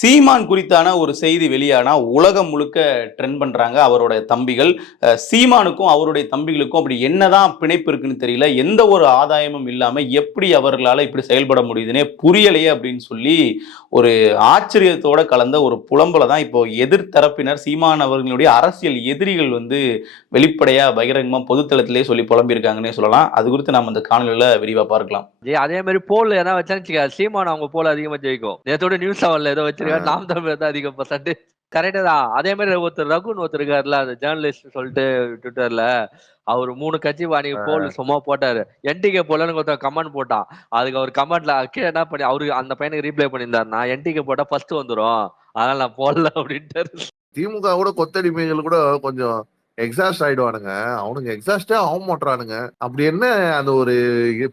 சீமான் குறித்தான ஒரு செய்தி வெளியானா உலகம் முழுக்க ட்ரெண்ட் பண்ணுறாங்க அவரோட தம்பிகள். சீமானுக்கும் அவருடைய தம்பிகளுக்கும் அப்படி என்னதான் பிணைப்பு இருக்குன்னு தெரியல. எந்த ஒரு ஆதாயமும் இல்லாமல் எப்படி அவர்களால் இப்படி செயல்பட முடியுதுன்னே புரியலையே அப்படின்னு சொல்லி ஒரு ஆச்சரியத்தோட கலந்த ஒரு புலம்பலை தான் இப்போ எதிர்த்தரப்பினர் சீமான் அவர்களுடைய அரசியல் எதிரிகள் வந்து வெளிப்படையாக பகிரங்கமாக பொதுத்தளத்திலே சொல்லி புலம்பியிருக்காங்கன்னே சொல்லலாம். அது குறித்து நம்ம அந்த காணொலியில் விரிவாக பார்க்கலாம். அதே மாதிரி போல் எதாவது வச்சான்னு சீமான் அவங்க போல் அதிகமாக ஜெயிக்கும். நேற்றோட நியூஸ் செவன்ல ஏதோ வச்சிருக்காரு நாம் தமிழர் தான் அதிகம் பர்சன்ட் கரெக்டா தான். அதே மாதிரி ஒருத்தர் ரகுன்னு ஒருத்தர் இருக்காருல்ல அந்த ஜேர்னலிஸ்ட் சொல்லிட்டு ட்விட்டர்ல அவர் மூணு கட்சி வாணிக்கு போல் சும்மா போட்டாரு. என்டிகே போலன்னு ஒருத்தர் கமெண்ட் போட்டான். அதுக்கு அவர் கமெண்ட்ல கீழே என்ன பண்ணி அவரு அந்த பையனுக்கு ரீப்ளை பண்ணியிருந்தாருன்னா என்டிகே போட்டா ஃபர்ஸ்ட் வந்துரும். அதனால நான் போடல அப்படின்ட்டு திமுக கூட கொத்தடிமைகள் கூட கொஞ்சம் எக்ஸாஸ்ட் ஆயிடுவானுங்க. அவனுங்க எக்ஸாஸ்டே ஆக மாட்டானுங்க அப்படி என்ன அந்த ஒரு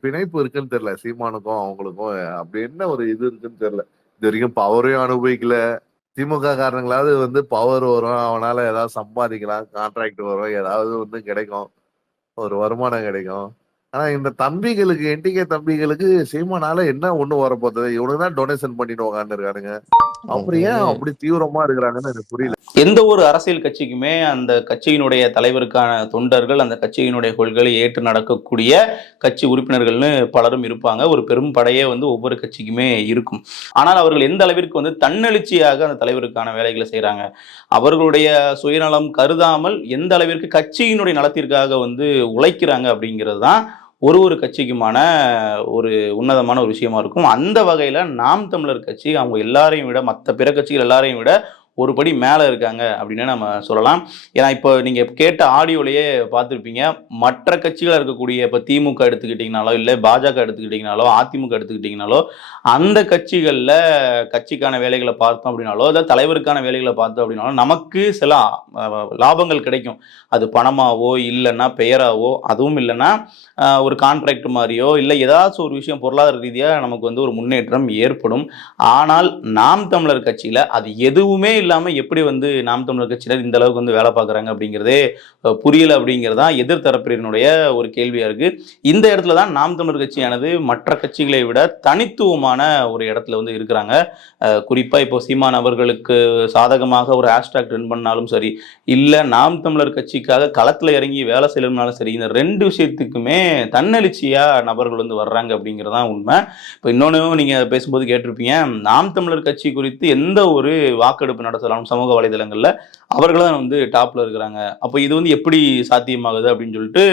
பிணைப்பு இருக்குன்னு தெரியல சீமானுக்கும் அவங்களுக்கும். அப்படி என்ன ஒரு இது இருக்குன்னு தெரியல. இது வரைக்கும் பவரையும் அனுபவிக்கல. திமுக காரணங்களாவது வந்து பவர் வரும். அவனால ஏதாவது சம்பாதிக்கலாம். கான்ட்ராக்ட் வரும். ஏதாவது வந்து கிடைக்கும். ஒரு வருமானம் கிடைக்கும். ஆனா இந்த தம்பிகளுக்கு என்டிகே தம்பிகளுக்கு சீமானால என்ன ஒண்ணு வரப்போகுது? இவனுக்கு தான் டொனேஷன் பண்ணிட்டு உட்காந்துருக்கானுங்க அப்புறம் ஏன் அப்படி தீவிரமா இருக்கிறாங்கன்னு எனக்கு புரியல. எந்த ஒரு அரசியல் கட்சிக்குமே அந்த கட்சியினுடைய தலைவருக்கான தொண்டர்கள் அந்த கட்சியினுடைய கொள்கைகளை ஏற்று நடக்கக்கூடிய கட்சி உறுப்பினர்கள்னு பலரும் இருப்பாங்க. ஒரு பெரும் படையே வந்து ஒவ்வொரு கட்சிக்குமே இருக்கும். ஆனால் அவர்கள் எந்த அளவிற்கு வந்து தன்னெழுச்சியாக அந்த தலைவருக்கான வேலைகளை செய்கிறாங்க அவர்களுடைய சுயநலம் கருதாமல் எந்த அளவிற்கு கட்சியினுடைய நலத்திற்காக வந்து உழைக்கிறாங்க அப்படிங்கிறது தான் ஒரு ஒரு கட்சிக்குமான ஒரு உன்னதமான ஒரு விஷயமா இருக்கும். அந்த வகையில் நாம் தமிழர் கட்சி அவங்க எல்லாரையும் விட மற்ற பிற கட்சிகள் எல்லாரையும் விட ஒரு படி மேலே இருக்காங்க அப்படின்னு நம்ம சொல்லலாம். ஏன்னா இப்போ நீங்கள் கேட்ட ஆடியோலையே பார்த்துருப்பீங்க. மற்ற கட்சிகளாக இருக்கக்கூடிய இப்போ திமுக எடுத்துக்கிட்டிங்கனாலோ இல்லை பாஜக எடுத்துக்கிட்டிங்கனாலோ அதிமுக எடுத்துக்கிட்டிங்கனாலோ அந்த கட்சிகளில் கட்சிக்கான வேலைகளை பார்த்தோம் அப்படின்னாலோ அதாவது தலைவருக்கான வேலைகளை பார்த்தோம் அப்படின்னாலோ நமக்கு சில லாபங்கள் கிடைக்கும். அது பணமாவோ இல்லைன்னா பெயராவோ அதுவும் இல்லைன்னா ஒரு கான்ட்ராக்ட் மாதிரியோ இல்லை ஏதாச்சும் ஒரு விஷயம் பொருளாதார ரீதியாக நமக்கு வந்து ஒரு முன்னேற்றம் ஏற்படும். ஆனால் நாம் தமிழர் கட்சியில் அது எதுவுமே இல்லாமல் எப்படி வந்து நாம் தமிழர் கட்சியினர் இந்த அளவுக்கு வந்து வேலை பார்க்குறாங்க அப்படிங்கிறதே புரியல அப்படிங்கிறதா எதிர்த்தரப்பினருடைய ஒரு கேள்வியாக இருக்குது இந்த இடத்துல தான் நாம் தமிழர் கட்சியானது மற்ற கட்சிகளை விட தனித்துவமான ஒரு இடத்துல வந்து இருக்கிறாங்க. குறிப்பாக இப்போ சீமான் அவர்களுக்கு சாதகமாக ஒரு ஹேஷ்டாக் ரன் பண்ணாலும் சரி இல்லை நாம் தமிழர் கட்சிக்காக களத்தில் இறங்கி வேலை செய்யணும்னாலும் சரி இந்த ரெண்டு விஷயத்துக்குமே தன்னெழுச்சியாக நபர்கள் வந்து வர்றாங்க அப்படிங்கிறதான் உண்மை. இப்போ இன்னொன்று நீங்கள் பேசும்போது கேட்டிருப்பீங்க நாம் தமிழர் கட்சி குறித்து எந்த ஒரு வாக்கெடுப்பு நடத்தலாம் சமூக வலைதளங்களில் அவர்களும் வந்து டாப்பில் இருக்கிறாங்க. அப்போ இது வந்து எப்படி சாத்தியமாகுது அப்படின்னு சொல்லிட்டு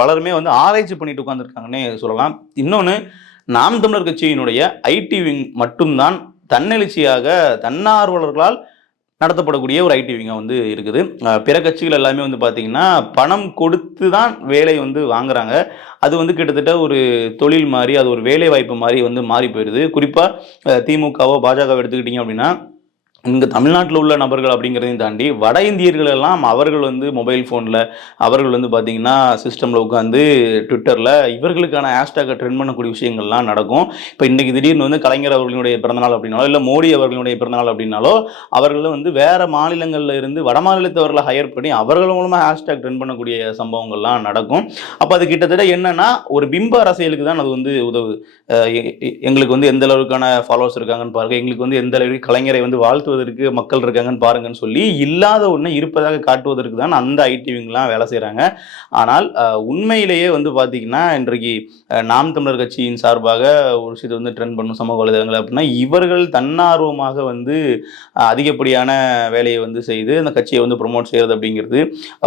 பலருமே வந்து ஆராய்ச்சி பண்ணிட்டு உட்காந்துருக்காங்கன்னே சொல்லலாம். இன்னொன்று நாம் தமிழர் கட்சியினுடைய ஐடி விங் மட்டும்தான் தன்னெழுச்சியாக தன்னார்வலர்களால் நடத்தப்படக்கூடிய ஒரு ஐடி விங்காக வந்து இருக்குது. பிற கட்சிகள் எல்லாமே வந்து பார்த்தீங்கன்னா பணம் கொடுத்து தான் வேலை வந்து வாங்குறாங்க. அது வந்து கிட்டத்தட்ட ஒரு தொழில் மாதிரி அது ஒரு வேலை வாய்ப்பு மாதிரி வந்து மாறி போயிடுது குறிப்பாக திமுகவோ பாஜகவோ எடுத்துக்கிட்டிங்க அப்படின்னா இங்கே தமிழ்நாட்டில் உள்ள நபர்கள் அப்படிங்கிறதையும் தாண்டி வட இந்தியர்கள் எல்லாம் அவர்கள் வந்து மொபைல் ஃபோனில் அவர்கள் வந்து பார்த்திங்கன்னா சிஸ்டமில் உட்காந்து ட்விட்டரில் இவர்களுக்கான ஹேஷ்டாகை ட்ரெண்ட் பண்ணக்கூடிய விஷயங்கள்லாம் நடக்கும். இப்போ இன்றைக்கி திடீர்னு வந்து கலைஞர் அவர்களுடைய பிறந்தநாள் அப்படின்னாலோ இல்லை மோடி அவர்களுடைய பிறந்தநாள் அப்படின்னாலோ அவர்கள் வந்து வேறு மாநிலங்களில் இருந்து வட மாநிலத்தவர்களை ஹையர் பண்ணி அவர்கள் மூலமாக ஹேஷ்டாக் ட்ரெண்ட் பண்ணக்கூடிய சம்பவங்கள்லாம் நடக்கும். அப்போ அது கிட்டத்தட்ட என்னென்னா ஒரு பிம்ப அரசியலுக்கு தான் அது வந்து உதவுது எ- எங்களுக்கு வந்து எந்த அளவுக்கான ஃபாலோவர்ஸ் இருக்காங்கன்னு பாருங்கள் எங்களுக்கு வந்து எந்த அளவுக்கு கலைஞரை வந்து வாழ்த்து காட்டுவதற்கு மக்கள் இருக்காங்கன்னு பாருங்கன்னு சொல்லி இல்லாத ஒன்று இருப்பதாக காட்டுவதற்கு தான் அந்த ஐடிவிங்கெலாம் வேலை செய்கிறாங்க ஆனால் உண்மையிலேயே வந்து பார்த்தீங்கன்னா இன்றைக்கு நாம் தமிழர் கட்சியின் சார்பாக ஒரு விஷயத்தை வந்து ட்ரெண்ட் பண்ணும் சமூக வலைதளங்கள் அப்படின்னா இவர்கள் தன்னார்வமாக வந்து அதிகப்படியான வேலையை வந்து செய்து அந்த கட்சியை வந்து ப்ரொமோட் செய்கிறது அப்படிங்கிறது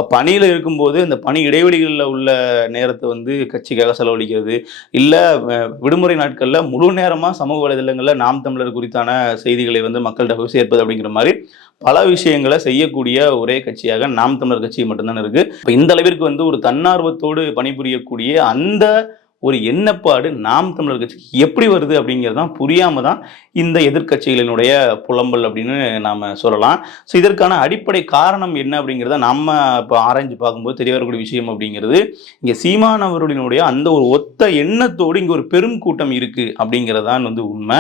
பணியில் இருக்கும்போது இந்த பணி இடைவெளிகளில் உள்ள நேரத்தை வந்து கட்சிக்காக செலவழிக்கிறது இல்லை விடுமுறை நாட்களில் முழு நேரமாக சமூக வலைதளங்களில் நாம் தமிழர் குறித்தான செய்திகளை வந்து மக்கள்கிட்ட போய் சேர்ப்பது அப்படிங்கிற மாதிரி பல விஷயங்களை செய்யக்கூடிய ஒரே கட்சியாக நாம் தமிழர் கட்சி மட்டும்தான் இருக்கு. இப்போ இந்த அளவிற்கு வந்து ஒரு தன்னார்வத்தோடு பணிபுரியக்கூடிய அந்த ஒரு எண்ணப்பாடு நாம் தமிழர் கட்சிக்கு எப்படி வருது அப்படிங்கிறது தான் புரியாம தான் இந்த எதிர்க்கட்சிகளினுடைய புலம்பல் அப்படின்னு நாம சொல்லலாம். ஸோ இதற்கான அடிப்படை காரணம் என்ன அப்படிங்கிறத நம்ம இப்போ ஆராய்ஞ்சு பார்க்கும்போது தெரிய வரக்கூடிய விஷயம் அப்படிங்கிறது இங்கே சீமானவர்களினுடைய அந்த ஒரு ஒத்த எண்ணத்தோடு இங்கே ஒரு பெரும் கூட்டம் இருக்கு அப்படிங்கிறது தான் வந்து உண்மை.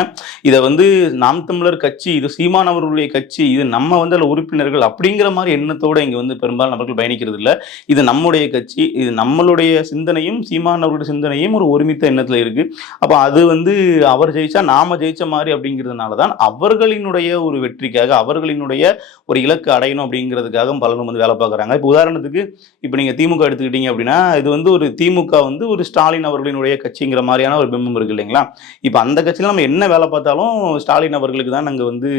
இதை வந்து நாம் தமிழர் கட்சி இது சீமானவர்களுடைய கட்சி இது நம்ம வந்து அதில் உறுப்பினர்கள் அப்படிங்கிற மாதிரி எண்ணத்தோடு இங்கே வந்து பெரும்பாலும் நபர்கள் பயணிக்கிறது இல்லை இது நம்முடைய கட்சி இது நம்மளுடைய சிந்தனையும் சீமானவர்களுடைய சிந்தனையும் கட்சியும் ஒரு ஒருமித்த எண்ணத்தில் இருக்குது அப்போ அது வந்து அவர் ஜெயிச்சா நாம ஜெயிச்ச மாதிரி அப்படிங்கிறதுனால தான் அவர்களினுடைய ஒரு வெற்றிக்காக அவர்களினுடைய ஒரு இலக்கு அடையணும் அப்படிங்கிறதுக்காக பலரும் வந்து வேலை பார்க்குறாங்க. இப்போ உதாரணத்துக்கு இப்போ நீங்கள் திமுக எடுத்துக்கிட்டீங்க அப்படின்னா இது வந்து ஒரு திமுக வந்து ஒரு ஸ்டாலின் அவர்களினுடைய கட்சிங்கிற மாதிரியான ஒரு பிம்பம் இருக்கு இல்லைங்களா? இப்போ அந்த கட்சியில் நம்ம என்ன வேலை பார்த்தாலும் ஸ்டாலின் அவர்களுக்கு தான் நாங்கள் வந்து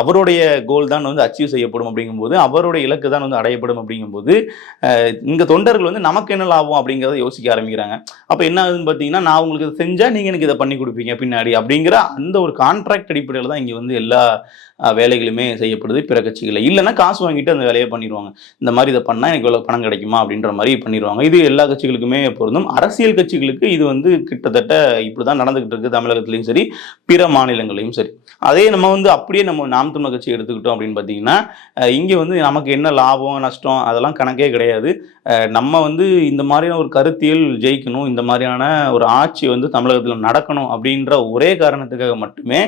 அவருடைய கோல் தான் வந்து அச்சீவ் செய்யப்படும் அப்படிங்கும்போது அவருடைய இலக்கு தான் வந்து அடையப்படும் அப்படிங்கும்போது இங்கே தொண்டர்கள் வந்து நமக்கு என்ன லாபம் அப்படிங்கிறத யோசிக்க ஆரம்பிக்கிறாங்க. அப்போ என்ன ஆகுதுன்னு பார்த்தீங்கன்னா நான் உங்களுக்கு இதை செஞ்சா நீங்க எனக்கு இதை பண்ணி கொடுப்பீங்க பின்னாடி அப்படிங்கிற அந்த ஒரு கான்ட்ராக்ட் அடிப்படையில் தான் இங்க வந்து எல்லா வேலைகளுமே செய்யப்படுது பிற கட்சிகளில். இல்லைன்னா காசு வாங்கிட்டு அந்த வேலையை பண்ணிடுவாங்க. இந்த மாதிரி இதை பண்ணால் எனக்கு இவ்வளோ பணம் கிடைக்குமா அப்படின்ற மாதிரி பண்ணிடுவாங்க. இது எல்லா கட்சிகளுக்குமே பொருந்தும். அரசியல் கட்சிகளுக்கு இது வந்து கிட்டத்தட்ட இப்படி தான் நடந்துகிட்டு இருக்கு தமிழகத்திலையும் சரி பிற மாநிலங்களையும் சரி. அதே நம்ம வந்து அப்படியே நம்ம நாம் தமிழ் கட்சி எடுத்துக்கிட்டோம் அப்படின்னு பார்த்தீங்கன்னா இங்கே வந்து நமக்கு என்ன லாபம் நஷ்டம் அதெல்லாம் கணக்கே கிடையாது. நம்ம வந்து இந்த மாதிரியான ஒரு கருத்தியல் ஜெயிக்கணும் இந்த மாதிரியான ஒரு ஆட்சி வந்து தமிழகத்தில் நடக்கணும் அப்படின்ற ஒரே காரணத்துக்காக மட்டுமே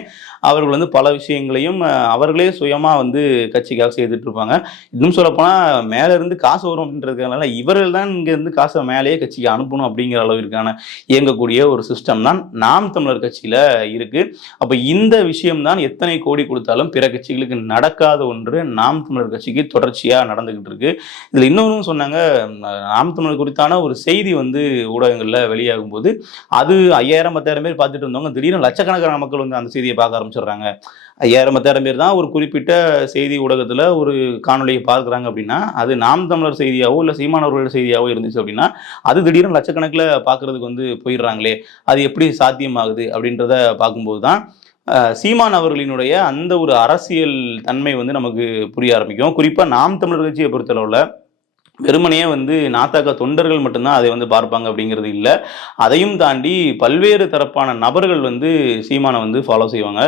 அவர்கள் வந்து பல விஷயங்களையும் அவர்களே சுயமாக வந்து கட்சிக்காக செய்துட்டு இருப்பாங்க இன்னும் சொல்லப்போனால் மேலேருந்து காசு வரும் அப்படின்றதுனால இவர்கள் தான் இங்கேருந்து காசை மேலேயே கட்சிக்கு அனுப்பணும் அப்படிங்கிற அளவிற்கான இயங்கக்கூடிய ஒரு சிஸ்டம் தான் நாம் தமிழர் கட்சியில் இருக்குது அப்போ இந்த விஷயம் தான் எத்தனை கோடி கொடுத்தாலும் பிற கட்சிகளுக்கு நடக்காத ஒன்று நாம் தமிழர் கட்சிக்கு தொடர்ச்சியாக நடந்துக்கிட்டு இருக்கு இதில் இன்னொன்னு சொன்னாங்க நாம் தமிழர் குறித்தான ஒரு செய்தி வந்து ஊடகங்களில் வெளியாகும் போது அது ஐயாயிரம் பத்தாயிரம் பேர் பார்த்துட்டு இருந்தவங்க திடீர்னு லட்சக்கணக்கான மக்கள் வந்து அந்த செய்தியை பார்க்க ஆரம்பிச்சிடுறாங்க. ஐயாயிரம் பத்தாயிரம் பேர் தான் ஒரு குறிப்பிட்ட செய்தி ஊடகத்தில் ஒரு காணொலியை பார்க்குறாங்க அப்படின்னா அது நாம் தமிழர் செய்தியாவோ இல்லை சீமானவர்களோட செய்தியாவோ இருந்துச்சு அப்படின்னா அது திடீர்னு லட்சக்கணக்கில் பார்க்கறதுக்கு வந்து போயிடுறாங்களே அது எப்படி சாத்தியமாகுது அப்படின்றத பார்க்கும்போது தான் சீமான் அவர்களினுடைய அந்த ஒரு அரசியல் தன்மை வந்து நமக்கு புரிய ஆரம்பிக்கும். குறிப்பாக நாம் தமிழர் கட்சியை பொறுத்தளவில் வெறுமனையே வந்து நாத்தாக்கா தொண்டர்கள் மட்டும்தான் அதை வந்து பார்ப்பாங்க அப்படிங்கிறது இல்லை. அதையும் தாண்டி பல்வேறு தரப்பான நபர்கள் வந்து சீமானை வந்து ஃபாலோ செய்வாங்க.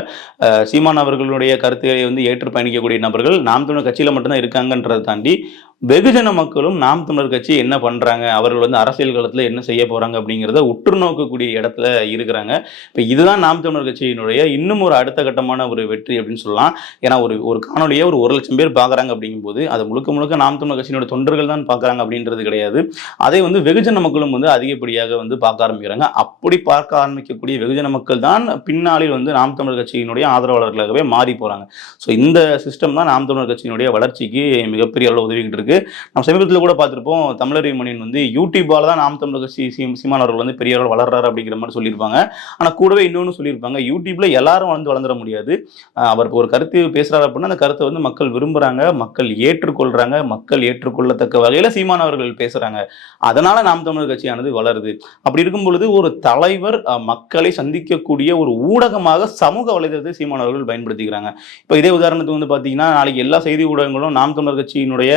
சீமான் அவர்களுடைய கருத்துக்களை வந்து ஏற்று பயணிக்கக்கூடிய நபர்கள் நாம் தமிழர் கட்சியில் மட்டும்தான் இருக்காங்கன்றதை தாண்டி வெகுஜன மக்களும் நாம் தமிழர் கட்சி என்ன பண்றாங்க? அவர்கள் வந்து அரசியல் காலத்தில் என்ன செய்ய போறாங்க அப்படிங்கிறத உற்று நோக்கக்கூடிய இடத்துல இருக்கிறாங்க. இப்போ இதுதான் நாம் தமிழர் கட்சியினுடைய இன்னும் ஒரு அடுத்த கட்டமான ஒரு வெற்றி அப்படின்னு சொல்லலாம். ஏன்னா ஒரு ஒரு காணொலியை ஒரு ஒரு லட்சம் பேர் பார்க்குறாங்க அப்படிங்கும்போது அது முழுக்க முழுக்க நாம் தமிழர் கட்சியினுடைய தொண்டர்கள் தான் பார்க்குறாங்க அப்படின்றது கிடையாது. அதை வந்து வெகுஜன மக்களும் வந்து அதிகப்படியாக வந்து பார்க்க ஆரம்பிக்கிறாங்க. அப்படி பார்க்க ஆரம்பிக்கக்கூடிய வெகுஜன மக்கள் தான் பின்னாளில் வந்து நாம் தமிழர் கட்சியினுடைய ஆதரவாளர்களாகவே மாறி போகிறாங்க ஸோ இந்த சிஸ்டம் தான் நாம் தமிழர் கட்சியினுடைய வளர்ச்சிக்கு மிகப்பெரிய அளவு உதவிக்கிட்டு இருக்கு. நம்ம சமீபத்தில் கூட பார்த்துருப்போம் தமிழர் மணியன் வந்து யூடியூபால தான் நாம் தமிழர் கட்சி சீ- சீமான் அவர்கள் வந்து பெரிய அளவில் வளர்றாரு அப்படிங்கிற மாதிரி சொல்லியிருப்பாங்க. ஆனால் கூடவே இன்னொன்று சொல்லியிருப்பாங்க யூடியூப்ல எல்லாரும் வளர்ந்து வளர்ந்துட முடியாது. ஆஹ் அவர் ஒரு கருத்து பேசுறாரு அப்படின்னா அந்த கருத்தை வந்து மக்கள் விரும்புறாங்க மக்கள் ஏற்றுக்கொள்றாங்க மக்கள் ஏற்றுக்கொள்ளத்தக்க வகையில் சீமான் அவர்கள் பேசுறாங்க. அதனால நாம் தமிழர் கட்சியானது வளருது. அப்படி இருக்கும் பொழுது ஒரு தலைவர் மக்களை சந்திக்கக்கூடிய ஒரு ஊடகமாக சமூக வலைதளத்தை சீமான் அவர்கள் பயன்படுத்திக்கிறாங்க. இப்போ இதே உதாரணத்துக்கு வந்து பார்த்தீங்கன்னா நாளைக்கு எல்லா செய்தி ஊடகங்களும் நாம் தமிழர் கட்சியினுடைய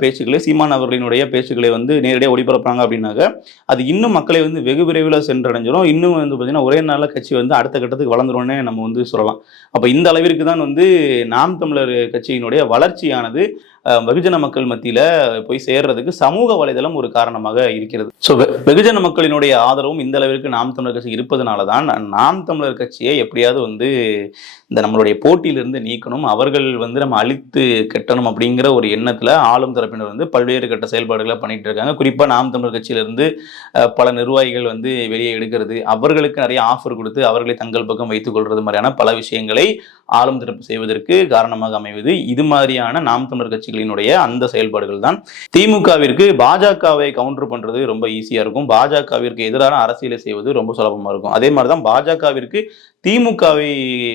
பேச்சுக்களை சீமான் அவர்களினுடைய பேச்சுக்களை வந்து நேரடியாக ஒளிபரப்புறாங்க அப்படின்னாக்க அது இன்னும் மக்களை வந்து வெகு விரைவில் சென்றடைஞ்சிடும் இன்னும் வந்து பார்த்தீங்கன்னா ஒரே நாளில் கட்சி வந்து அடுத்த கட்டத்துக்கு வளர்ந்துரும்னே நம்ம வந்து சொல்லலாம். அப்போ இந்த அளவிற்கு தான் வந்து நாம் தமிழர் கட்சியினுடைய வளர்ச்சியானது வெகுஜன மக்கள் மத்தியில் போய் சேர்றதுக்கு சமூக வலைதளம் ஒரு காரணமாக இருக்கிறது. ஸோ வெகுஜன மக்களினுடைய ஆதரவும் இந்த அளவிற்கு நாம் தமிழர் கட்சி இருப்பதனால தான் நாம் தமிழர் கட்சியை எப்படியாவது வந்து இந்த நம்மளுடைய போட்டியிலிருந்து நீக்கணும் அவர்கள் வந்து நம்ம அழித்து கட்டணும் அப்படிங்கிற ஒரு எண்ணத்தில் ஆளும் தரப்பினர் வந்து பல்வேறு கட்ட செயல்பாடுகளை பண்ணிட்டு இருக்காங்க. குறிப்பாக நாம் தமிழர் கட்சியிலிருந்து பல நிர்வாகிகள் வந்து வெளியே எடுக்கிறது அவர்களுக்கு நிறைய ஆஃபர் கொடுத்து அவர்களை தங்கள் பக்கம் வைத்துக் கொள்றது மாதிரியான பல விஷயங்களை ஆளும் தரப்பு செய்வதற்கு காரணமாக அமைவது இது மாதிரியான நாம் தமிழர் கட்சி கட்சிகளினுடைய அந்த செயல்பாடுகள் தான் திமுகவிற்கு பாஜகவை கவுண்டர் பண்றது ரொம்ப ஈஸியா இருக்கும். பாஜகவிற்கு எதிரான அரசியலை செய்வது ரொம்ப சுலபமா இருக்கும். அதே மாதிரி தான் பாஜகவிற்கு திமுகவை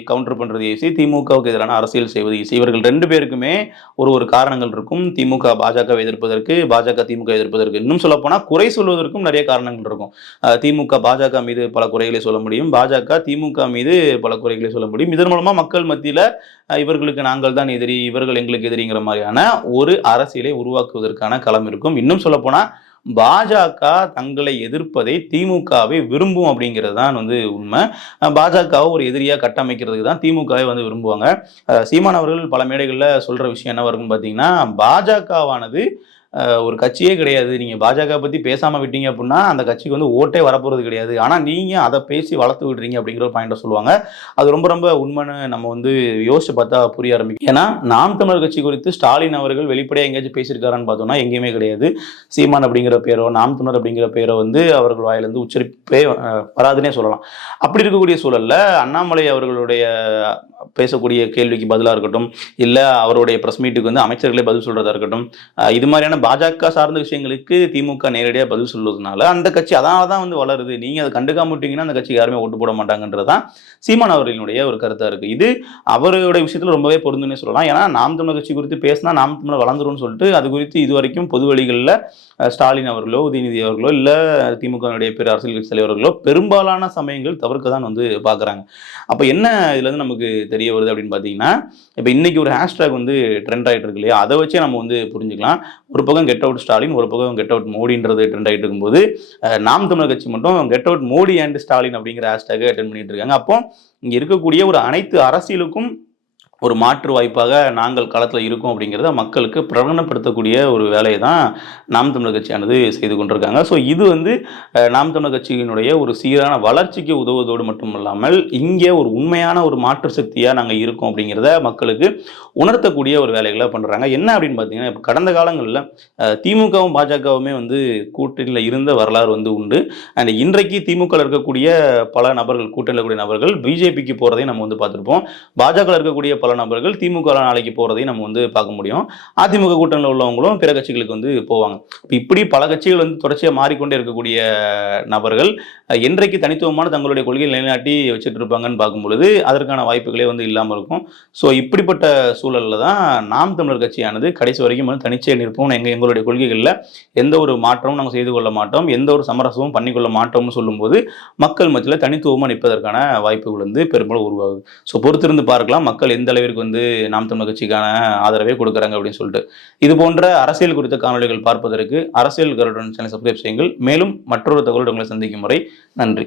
கவுண்டர் பண்றது ஈஸி திமுகவுக்கு எதிரான அரசியல் செய்வது ஈஸி இவர்கள் ரெண்டு பேருக்குமே ஒரு ஒரு காரணங்கள் இருக்கும். திமுக பாஜகவை எதிர்ப்பதற்கு பாஜக திமுக எதிர்ப்பதற்கு. இன்னும் சொல்லப்போனா குறை சொல்வதற்கும் நிறைய காரணங்கள் இருக்கும். திமுக பாஜக மீது பல குறைகளை சொல்ல முடியும். பாஜக திமுக மீது பல குறைகளை சொல்ல முடியும். இதன் மூலமா மக்கள் மத்தியில இவர்களுக்கு நாங்கள் தான் எதிரி இவர்கள் எங்களுக்கு எதிரிங்கிற மாதிரியான ஒரு அரசியலை உருவாக்குவதற்கான களம் இருக்கும். இன்னும் சொல்லப்போனால் பாஜக தங்களை எதிர்ப்பதை திமுகவை விரும்பும் அப்படிங்கிறது தான் வந்து உண்மை. பாஜகவை ஒரு எதிரியாக கட்டமைக்கிறதுக்கு தான் திமுகவை வந்து விரும்புவாங்க. சீமான் அவர்கள் பல மேடைகளில் சொல்கிற விஷயம் என்ன வரும்னு பார்த்தீங்கன்னா பாஜகவானது ஒரு கட்சியே கிடையாது. நீங்கள் பாஜக பற்றி பேசாமல் விட்டீங்க அப்படின்னா அந்த கட்சிக்கு வந்து ஓட்டே வரப்போகிறது கிடையாது. ஆனால் நீங்கள் அதை பேசி வளர்த்து விடுறீங்க அப்படிங்கிற ஒரு பாயிண்ட்டை சொல்லுவாங்க. அது ரொம்ப ரொம்ப உண்மைன்னு நம்ம வந்து யோசிச்சு பார்த்தா புரிய ஆரம்பிக்கும். ஏன்னா நாம் தமிழர் கட்சி குறித்து ஸ்டாலின் அவர்கள் வெளிப்படையாக எங்கேயாச்சும் பேசியிருக்காரான்னு பார்த்தோம்னா எங்கேயுமே கிடையாது. சீமான் அப்படிங்கிற பேரோ நாம் தமிழர் அப்படிங்கிற பேரோ வந்து அவர்கள் வாயிலிருந்து உச்சரிப்பே வராதுன்னே சொல்லலாம். அப்படி இருக்கக்கூடிய சூழல்ல அண்ணாமலை அவர்களுடைய பேசக்கூடிய கேள்விக்கு பதிலாக இருக்கட்டும் இல்லை அவருடைய ப்ரெஸ் மீட்டுக்கு வந்து அமைச்சர்களே பதில் சொல்கிறதா இருக்கட்டும் இது மாதிரியான பாஜக சார்ந்த விஷயங்களுக்கு திமுக நேரடியாக பதில் சொல்வதனால அந்த கட்சி அதனால தான் வந்து வளருது. நீங்கள் அதை கண்டுக்காம விட்டீங்கன்னா அந்த கட்சிக்கு யாருமே ஓட்டு போட மாட்டாங்கன்றது தான் சீமான் அவர்களினுடைய ஒரு கருத்தாக இருக்குது இது அவருடைய விஷயத்தில் ரொம்பவே பொருந்துன்னு சொல்லலாம். ஏன்னா நாம் தமிழர் கட்சி குறித்து பேசினா நாம் தமிழர் வளர்ந்துரும்னு சொல்லிட்டு அது குறித்து இது வரைக்கும் பொது வழிகளில் ஸ்டாலின் அவர்களோ உதயநிதி அவர்களோ இல்லை திமுகனுடைய பிற அரசியல் கட்சி தலைவர்களோ பெரும்பாலான சமயங்கள் தவிர்க்க தான் வந்து பார்க்குறாங்க அப்போ என்ன இதுலேருந்து நமக்கு தெரிய வருது அப்படின்னு பார்த்தீங்கன்னா இப்போ இன்னைக்கு ஒரு ஹேஷ்டாக் வந்து ட்ரெண்ட் ஆகிட்டு இருக்கு இல்லையா? அதை வச்சே நம்ம வந்து புரிஞ்சுக்கலாம். ஒரு பக்கம் கெட் அவுட் ஸ்டாலின் ஒரு பக்கம் கெட் அவுட் மோடின்றது ட்ரெண்ட் ஆகிட்டு இருக்கும்போது நாம் தமிழர் கட்சி மட்டும் get out Modi and Stalin அப்படிங்கிற ஹேஷ்டாக அட்டன் பண்ணிட்டு இருக்காங்க. அப்போ இங்கே இருக்கக்கூடிய ஒரு அனைத்து அரசியலுக்கும் ஒரு மாற்று வாய்ப்பாக நாங்கள் களத்தில் இருக்கோம் அப்படிங்கிறத மக்களுக்கு பிரகடனப்படுத்தக்கூடிய ஒரு வேலையை தான் நாம் தமிழர் கட்சியானது செய்து கொண்டிருக்காங்க. ஸோ இது வந்து நாம் தமிழர் கட்சியினுடைய ஒரு சீரான வளர்ச்சிக்கு உதவுவதோடு மட்டுமல்லாமல் இங்கே ஒரு உண்மையான ஒரு மாற்று சக்தியாக நாங்கள் இருக்கோம் அப்படிங்கிறத மக்களுக்கு உணர்த்தக்கூடிய ஒரு வேலைகளை பண்ணுறாங்க என்ன அப்படின்னு பார்த்தீங்கன்னா இப்போ கடந்த காலங்களில் திமுகவும் பாஜகவுமே வந்து கூட்டணியில் இருந்த வரலாறு வந்து உண்டு. அண்ட் இன்றைக்கு திமுக இருக்கக்கூடிய பல நபர்கள் கூட்டணியில் இருக்கக்கூடிய நபர்கள் பிஜேபிக்கு போகிறதையும் நம்ம வந்து பார்த்துருப்போம். பாஜக இருக்கக்கூடிய பல நபர்கள் திமுக நாளைக்கு போகிறதையும் நம்ம வந்து பார்க்க முடியும். அதிமுக கூட்டணியில் உள்ளவங்களும் பிற கட்சிகளுக்கு வந்து போவாங்க. இப்படி பல கட்சிகள் வந்து தொடர்ச்சியாக மாறிக்கொண்டே இருக்கக்கூடிய நபர்கள் என்றைக்கு தனித்துவமான தங்களுடைய கொள்கையை நிலைநாட்டி வச்சுட்டு இருப்பாங்கன்னு பார்க்கும்பொழுது அதற்கான வாய்ப்புகளே வந்து இல்லாமல் இருக்கும். ஸோ இப்படிப்பட்ட சூழலில் தான் நாம் தமிழர் கட்சியானது கடைசி வரைக்கும் வந்து தனிச்சே நிற்போம் எங்கள் எங்களுடைய கொள்கைகளில் எந்த ஒரு மாற்றமும் நாங்கள் செய்து கொள்ள மாட்டோம். எந்த ஒரு சமரசமும் பண்ணிக்கொள்ள மாட்டோம்னு சொல்லும்போது மக்கள் மத்தியில் தனித்துவமாக நிற்பதற்கான வாய்ப்புகள் வந்து பெரும்பாலும் உருவாகுது. ஸோ பொறுத்திருந்து பார்க்கலாம். மக்கள் எந்த தலைவருக்கு வந்து நாம் தமிழ் கட்சிக்கான ஆதரவே கொடுக்குறாங்க அப்படின்னு சொல்லிட்டு. இது போன்ற அரசியல் குறித்த காணொளிகள் பார்ப்பதற்கு அரசியல் கருடன் சேனல் சப்ஸ்கிரைப் செய்யுங்கள். மேலும் மற்றொரு தகவலோடு உங்களை சந்திக்கும் முறை நன்றி.